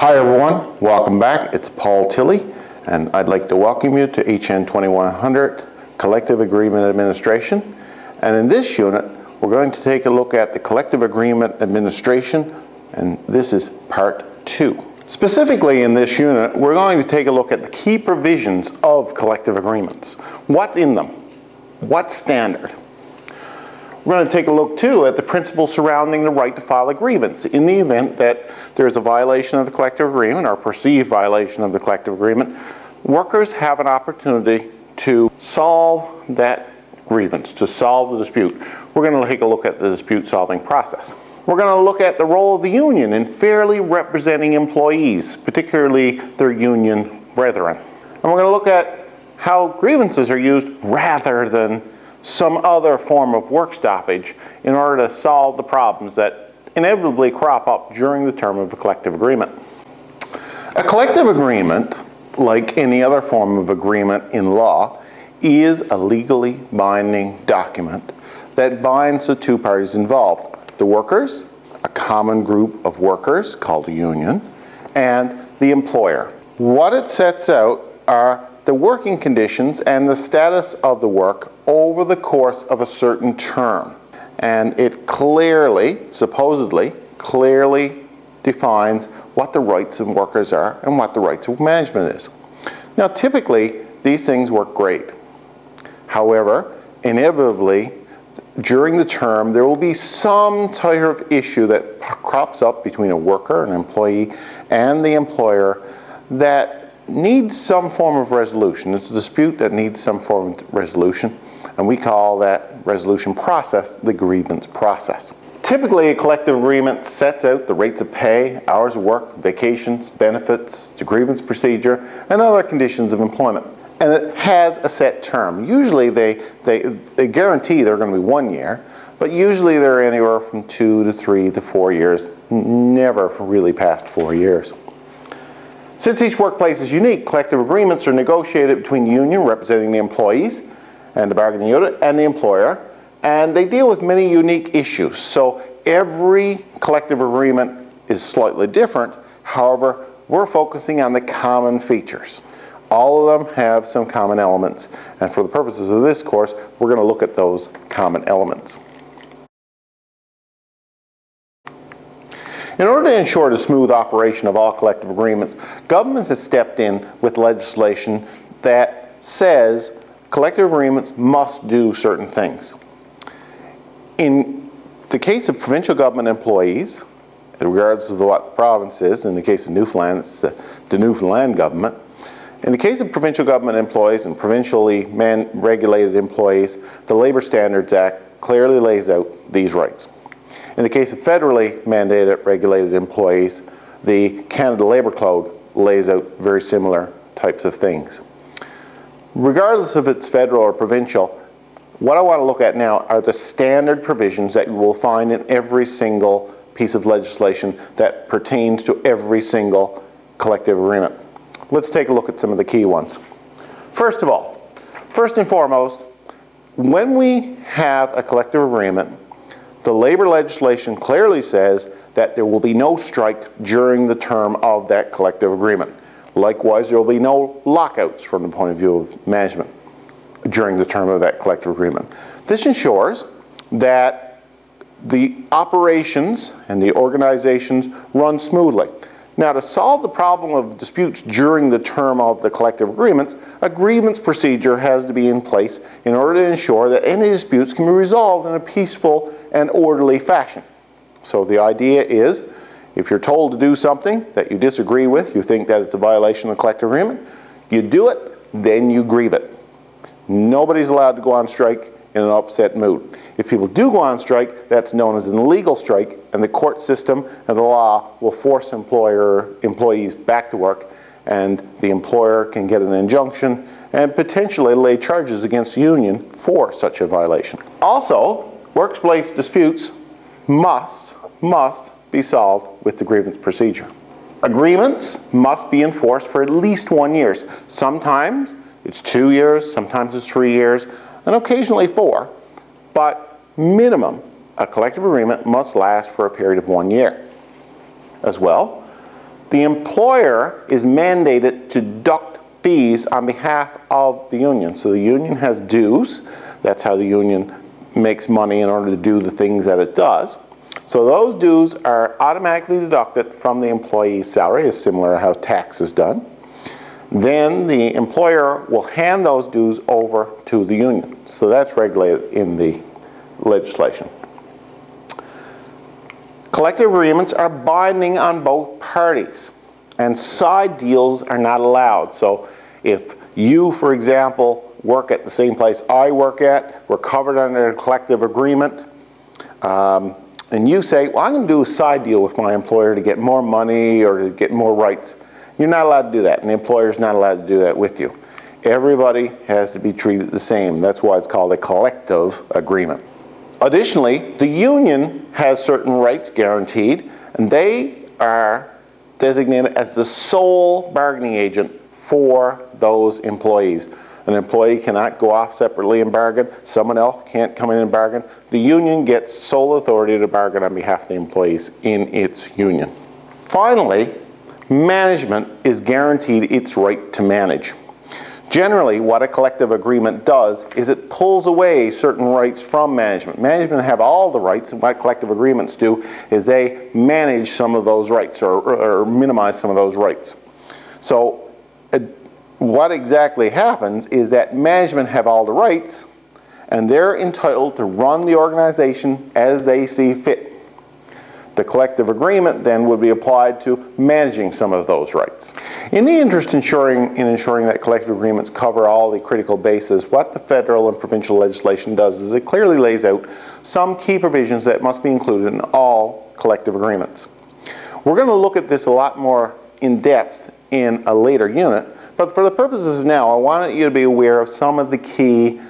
Hi everyone, welcome back. It's Paul Tilley, and I'd like to welcome you to HN2100 Collective Agreement Administration. And in this unit, we're going to take a look at the Collective Agreement Administration, and this is part 2. Specifically in this unit, we're going to take a look at the key provisions of collective agreements. What's in them? What's standard? We're going to take a look too at the principles surrounding the right to file a grievance. In the event that there's a violation of the collective agreement or perceived violation of the collective agreement, workers have an opportunity to solve that grievance, to solve the dispute. We're going to take a look at the dispute solving process. We're going to look at the role of the union in fairly representing employees, particularly their union brethren. And we're going to look at how grievances are used rather than some other form of work stoppage in order to solve the problems that inevitably crop up during the term of a collective agreement. A collective agreement, like any other form of agreement in law, is a legally binding document that binds the two parties involved, the workers, a common group of workers called a union, and the employer. What it sets out are the working conditions and the status of the work over the course of a certain term. And it clearly, supposedly, clearly defines what the rights of workers are and what the rights of management is. Now, typically, these things work great. However, inevitably, during the term, there will be some type of issue that crops up between a worker, an employee, and the employer that needs some form of resolution. It's a dispute that needs some form of resolution, and we call that resolution process the grievance process. Typically, a collective agreement sets out the rates of pay, hours of work, vacations, benefits, the grievance procedure, and other conditions of employment. And it has a set term. Usually they guarantee they're going to be 1 year, but usually they're anywhere from 2 to 3 to 4 years, never really past 4 years. Since each workplace is unique, collective agreements are negotiated between the union representing the employees and the bargaining unit and the employer, and they deal with many unique issues. So every collective agreement is slightly different. However, we're focusing on the common features. All of them have some common elements, and for the purposes of this course, we're going to look at those common elements. In order to ensure the smooth operation of all collective agreements, governments have stepped in with legislation that says collective agreements must do certain things. In the case of provincial government employees, regardless of what the province is, in the case of Newfoundland, it's the Newfoundland government. In the case of provincial government employees and provincially regulated employees, the Labour Standards Act clearly lays out these rights. In the case of federally mandated regulated employees, the Canada Labour Code lays out very similar types of things. Regardless if it's federal or provincial, what I want to look at now are the standard provisions that you will find in every single piece of legislation that pertains to every single collective agreement. Let's take a look at some of the key ones. First of all, first and foremost, when we have a collective agreement, the labor legislation clearly says that there will be no strike during the term of that collective agreement. Likewise, there will be no lockouts from the point of view of management during the term of that collective agreement. This ensures that the operations and the organizations run smoothly. Now, to solve the problem of disputes during the term of the collective agreements, a grievance procedure has to be in place in order to ensure that any disputes can be resolved in a peaceful and orderly fashion. So the idea is, if you're told to do something that you disagree with, you think that it's a violation of the collective agreement, you do it, then you grieve it. Nobody's allowed to go on strike in an upset mood. If people do go on strike, that's known as an illegal strike, and the court system and the law will force employees back to work, and the employer can get an injunction and potentially lay charges against the union for such a violation. Also, workplace disputes must be solved with the grievance procedure. Agreements must be enforced for at least 1 year. Sometimes it's 2 years, sometimes it's 3 years, and occasionally 4, but minimum, a collective agreement must last for a period of 1 year. As well, The employer is mandated to deduct fees on behalf of the union. So the union has dues. That's how the union makes money in order to do the things that it does. So those dues are automatically deducted from the employee's salary, as similar to how tax is done. Then the employer will hand those dues over to the union. So that's regulated in the legislation. Collective agreements are binding on both parties, and side deals are not allowed. So if you, for example, work at the same place I work at, we're covered under a collective agreement, and you say, well, I'm going to do a side deal with my employer to get more money or to get more rights. You're not allowed to do that, and the employer's not allowed to do that with you. Everybody has to be treated the same. That's why it's called a collective agreement. Additionally, the union has certain rights guaranteed, and they are designated as the sole bargaining agent for those employees. An employee cannot go off separately and bargain. Someone else can't come in and bargain. The union gets sole authority to bargain on behalf of the employees in its union. Finally, management is guaranteed its right to manage. Generally, what a collective agreement does is it pulls away certain rights from management. Management have all the rights, and what collective agreements do is they manage some of those rights or minimize some of those rights. So what exactly happens is that management have all the rights, and they're entitled to run the organization as they see fit. The collective agreement then would be applied to managing some of those rights. In the interest in ensuring that collective agreements cover all the critical bases, what the federal and provincial legislation does is it clearly lays out some key provisions that must be included in all collective agreements. We're going to look at this a lot more in depth in a later unit, but for the purposes of now, I want you to be aware of some of the key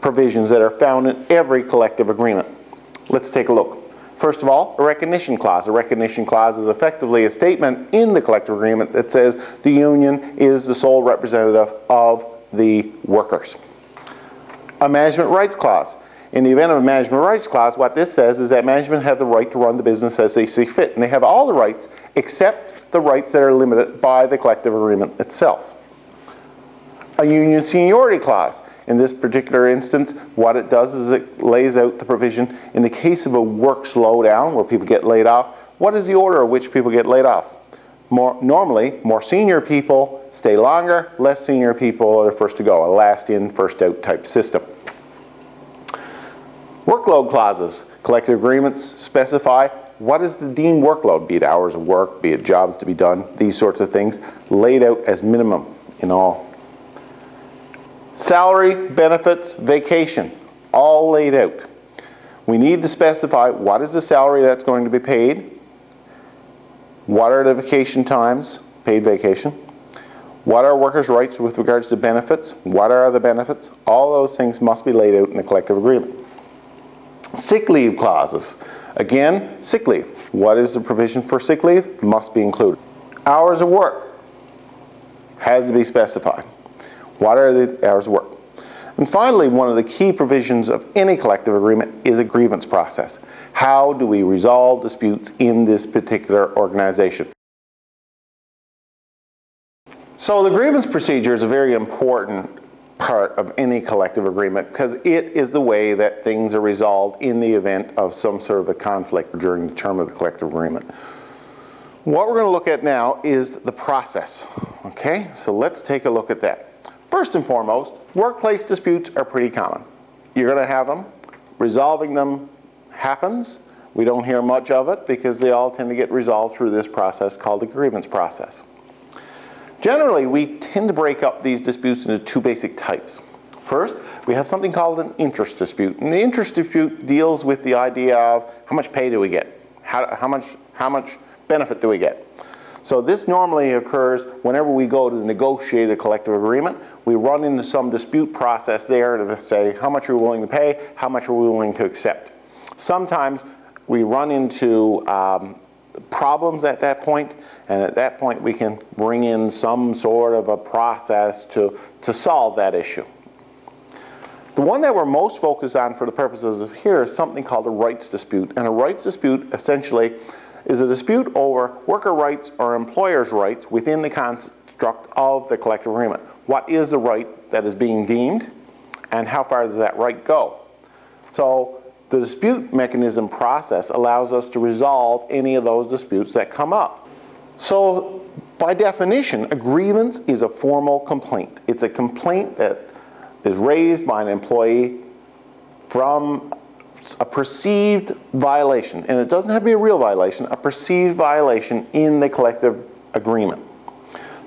provisions that are found in every collective agreement. Let's take a look. First of all, a recognition clause. A recognition clause is effectively a statement in the collective agreement that says the union is the sole representative of the workers. A management rights clause. In the event of a management rights clause, what this says is that management have the right to run the business as they see fit, and they have all the rights except the rights that are limited by the collective agreement itself. A union seniority clause. In this particular instance, what it does is it lays out the provision in the case of a work slowdown where people get laid off. What is the order of which people get laid off? Normally, more senior people stay longer, less senior people are first to go, a last in, first out type system. Workload clauses. Collective agreements specify what is the deemed workload, be it hours of work, be it jobs to be done, these sorts of things, laid out as minimum in all. Salary, benefits, vacation, all laid out. We need to specify what is the salary that's going to be paid, what are the vacation times, paid vacation, what are workers' rights with regards to benefits, what are the benefits, all those things must be laid out in the collective agreement. Sick leave clauses. Again, sick leave. What is the provision for sick leave? Must be included. Hours of work has to be specified. What are the hours of work? And finally, one of the key provisions of any collective agreement is a grievance process. How do we resolve disputes in this particular organization? So the grievance procedure is a very important part of any collective agreement because it is the way that things are resolved in the event of some sort of a conflict during the term of the collective agreement. What we're going to look at now is the process. Okay, so let's take a look at that. First and foremost, workplace disputes are pretty common. You're going to have them. Resolving them happens. We don't hear much of it because they all tend to get resolved through this process called the grievance process. Generally, we tend to break up these disputes into two basic types. First, we have something called an interest dispute. And the interest dispute deals with the idea of how much pay do we get? How much benefit do we get? So this normally occurs whenever we go to negotiate a collective agreement. We run into some dispute process there to say how much are we willing to pay, how much are we willing to accept. Sometimes we run into problems at that point, and at that point we can bring in some sort of a process to solve that issue. The one that we're most focused on for the purposes of here is something called a rights dispute. And a rights dispute essentially is a dispute over worker rights or employer's rights within the construct of the collective agreement. What is the right that is being deemed, and how far does that right go? So the dispute mechanism process allows us to resolve any of those disputes that come up. So by definition, a grievance is a formal complaint. It's a complaint that is raised by an employee from a perceived violation, and it doesn't have to be a real violation, a perceived violation in the collective agreement.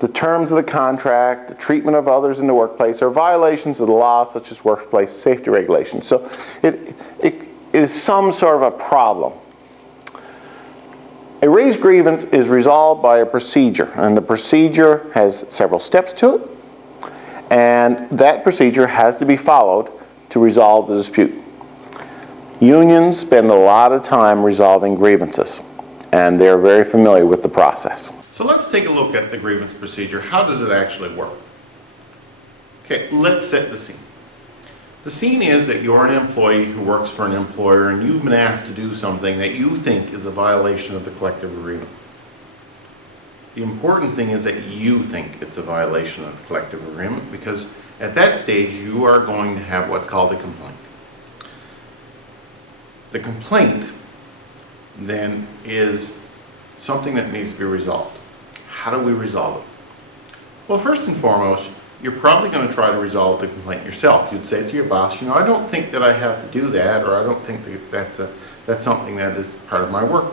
The terms of the contract, the treatment of others in the workplace are violations of the law, such as workplace safety regulations. So it is some sort of a problem. A raised grievance is resolved by a procedure, and the procedure has several steps to it, and that procedure has to be followed to resolve the dispute. Unions spend a lot of time resolving grievances, and they're very familiar with the process. So let's take a look at the grievance procedure. How does it actually work? Okay, let's set the scene. The scene is that you're an employee who works for an employer and you've been asked to do something that you think is a violation of the collective agreement. The important thing is that you think it's a violation of the collective agreement, because at that stage you are going to have what's called a complaint. The complaint then is something that needs to be resolved. How do we resolve it? Well, first and foremost, you're probably going to try to resolve the complaint yourself. You'd say to your boss, I don't think that I have to do that, or I don't think that that's something that is part of my work.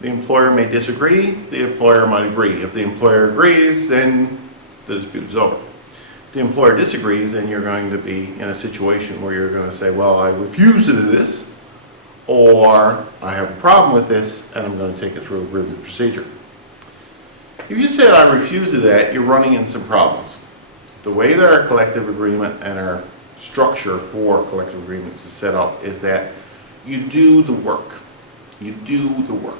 The employer may disagree, the employer might agree. If the employer agrees, then the dispute is over. If the employer disagrees, then you're going to be in a situation where you're going to say, well, I refuse to do this, or I have a problem with this, and I'm going to take it through a grievance procedure. If you said I refuse to do that, you're running into some problems. The way that our collective agreement and our structure for collective agreements is set up is that you do the work. You do the work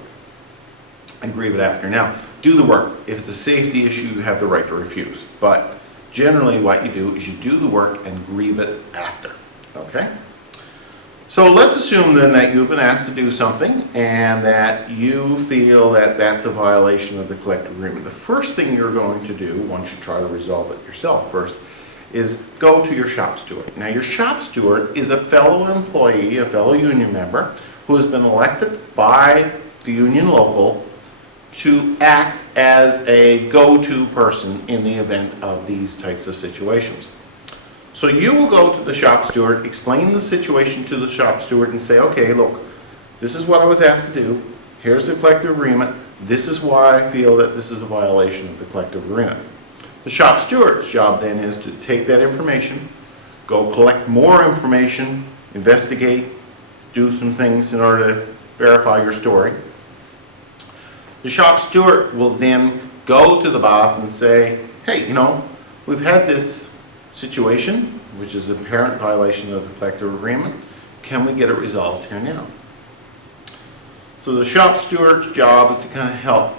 and grieve it after. Now, do the work. If it's a safety issue, you have the right to refuse. But generally what you do is you do the work and grieve it after. Okay? So let's assume then that you've been asked to do something and that you feel that that's a violation of the collective agreement. The first thing you're going to do, once you try to resolve it yourself first, is go to your shop steward. Now, your shop steward is a fellow employee, a fellow union member, who has been elected by the union local to act as a go-to person in the event of these types of situations. So you will go to the shop steward, explain the situation to the shop steward and say, okay, look, this is what I was asked to do. Here's the collective agreement. This is why I feel that this is a violation of the collective agreement. The shop steward's job then is to take that information, go collect more information, investigate, do some things in order to verify your story. The shop steward will then go to the boss and say, hey, we've had this situation, which is an apparent violation of the collective agreement. Can we get it resolved here now? So the shop steward's job is to kind of help,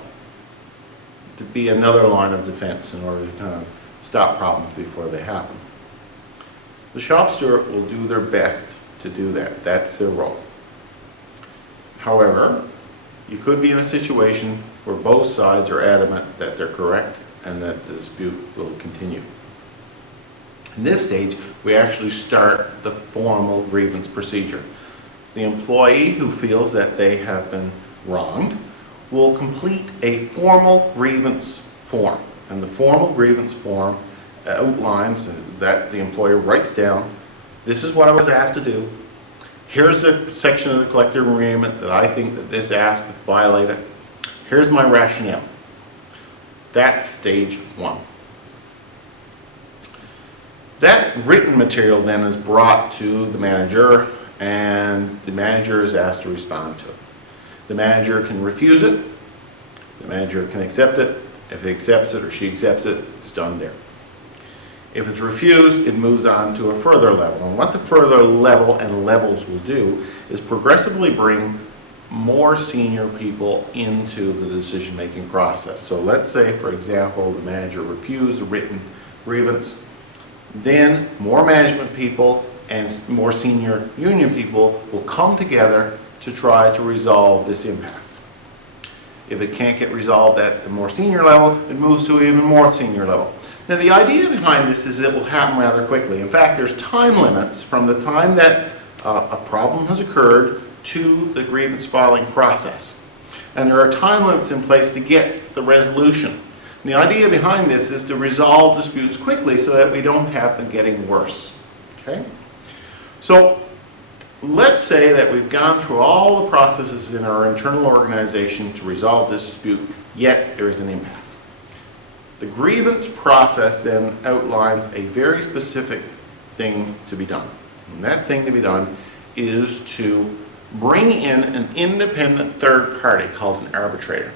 to be another line of defense in order to kind of stop problems before they happen. The shop steward will do their best to do that. That's their role. However, you could be in a situation where both sides are adamant that they're correct and that the dispute will continue. In this stage, we actually start the formal grievance procedure. The employee who feels that they have been wronged will complete a formal grievance form. And the formal grievance form outlines that the employer writes down, this is what I was asked to do. Here's a section of the collective agreement that I think that this asked to violate it. Here's my rationale. That's stage one. That written material then is brought to the manager, and the manager is asked to respond to it. The manager can refuse it. The manager can accept it. If he accepts it or she accepts it, it's done there. If it's refused, it moves on to a further level. And what the further level and levels will do is progressively bring more senior people into the decision-making process. So let's say, for example, the manager refused a written grievance. Then more management people and more senior union people will come together to try to resolve this impasse. If it can't get resolved at the more senior level, it moves to an even more senior level. Now, the idea behind this is it will happen rather quickly. In fact, there's time limits from the time that a problem has occurred to the grievance filing process. And there are time limits in place to get the resolution. And the idea behind this is to resolve disputes quickly so that we don't have them getting worse. Okay? So, let's say that we've gone through all the processes in our internal organization to resolve this dispute, yet there is an impasse. The grievance process then outlines a very specific thing to be done. And that thing to be done is to bring in an independent third party called an arbitrator.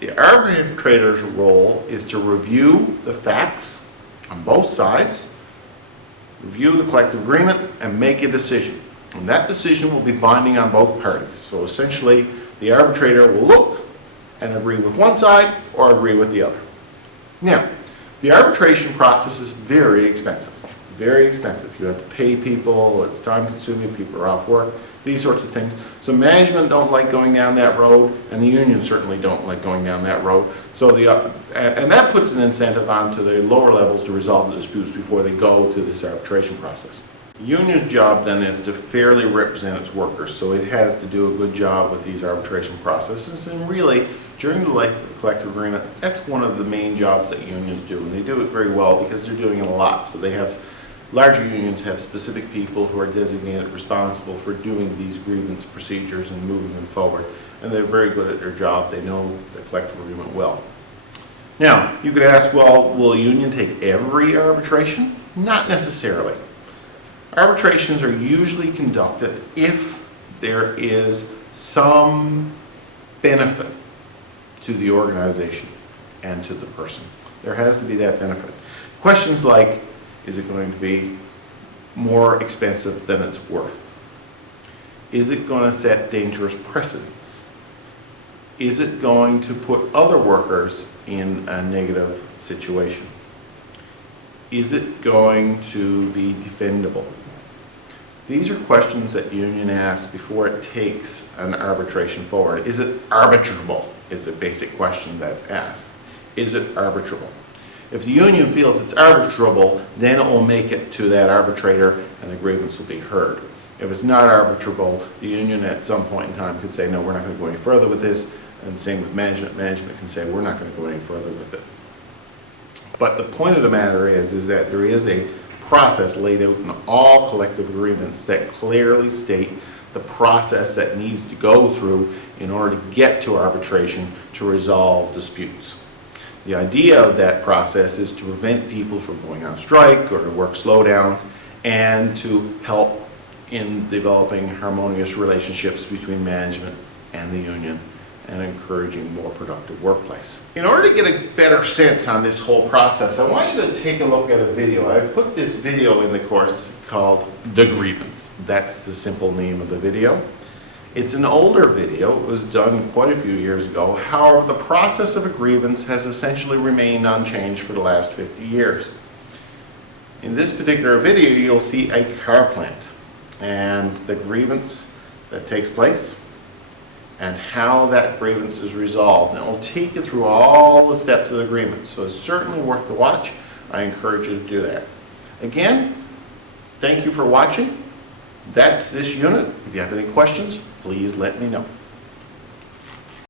The arbitrator's role is to review the facts on both sides, review the collective agreement, and make a decision. And that decision will be binding on both parties. So essentially, the arbitrator will look and agree with one side or agree with the other. Now, the arbitration process is very expensive. Very expensive. You have to pay people, it's time consuming, people are off work, these sorts of things. So management don't like going down that road, and the unions certainly don't like going down that road. So and that puts an incentive onto the lower levels to resolve the disputes before they go to this arbitration process. The union's job then is to fairly represent its workers, so it has to do a good job with these arbitration processes, and really, during the life of the collective agreement, that's one of the main jobs that unions do, and they do it very well because they're doing it a lot. So they have, larger unions have specific people who are designated responsible for doing these grievance procedures and moving them forward, and they're very good at their job. They know the collective agreement well. Now, you could ask, well, will a union take every arbitration? Not necessarily. Arbitrations are usually conducted if there is some benefit to the organization and to the person. There has to be that benefit. Questions like, is it going to be more expensive than it's worth? Is it going to set dangerous precedents? Is it going to put other workers in a negative situation? Is it going to be defendable? These are questions that union asks before it takes an arbitration forward. Is it arbitrable? Is the basic question that's asked. Is it arbitrable? If the union feels it's arbitrable, then it will make it to that arbitrator and the grievance will be heard. If it's not arbitrable, the union at some point in time could say, no, we're not going to go any further with this. And same with management. Management can say, we're not going to go any further with it. But the point of the matter is that there is a process laid out in all collective agreements that clearly state the process that needs to go through in order to get to arbitration to resolve disputes. The idea of that process is to prevent people from going on strike or to work slowdowns and to help in developing harmonious relationships between management and the union and encouraging more productive workplace. In order to get a better sense on this whole process, I want you to take a look at a video. I put this video in the course called The Grievance. That's the simple name of the video. It's an older video. It was done quite a few years ago. However, the process of a grievance has essentially remained unchanged for the last 50 years. In this particular video, you'll see a car plant and the grievance that takes place and how that grievance is resolved. And it will take you through all the steps of the agreement. So it's certainly worth the watch. I encourage you to do that. Again, thank you for watching. That's this unit. If you have any questions, please let me know.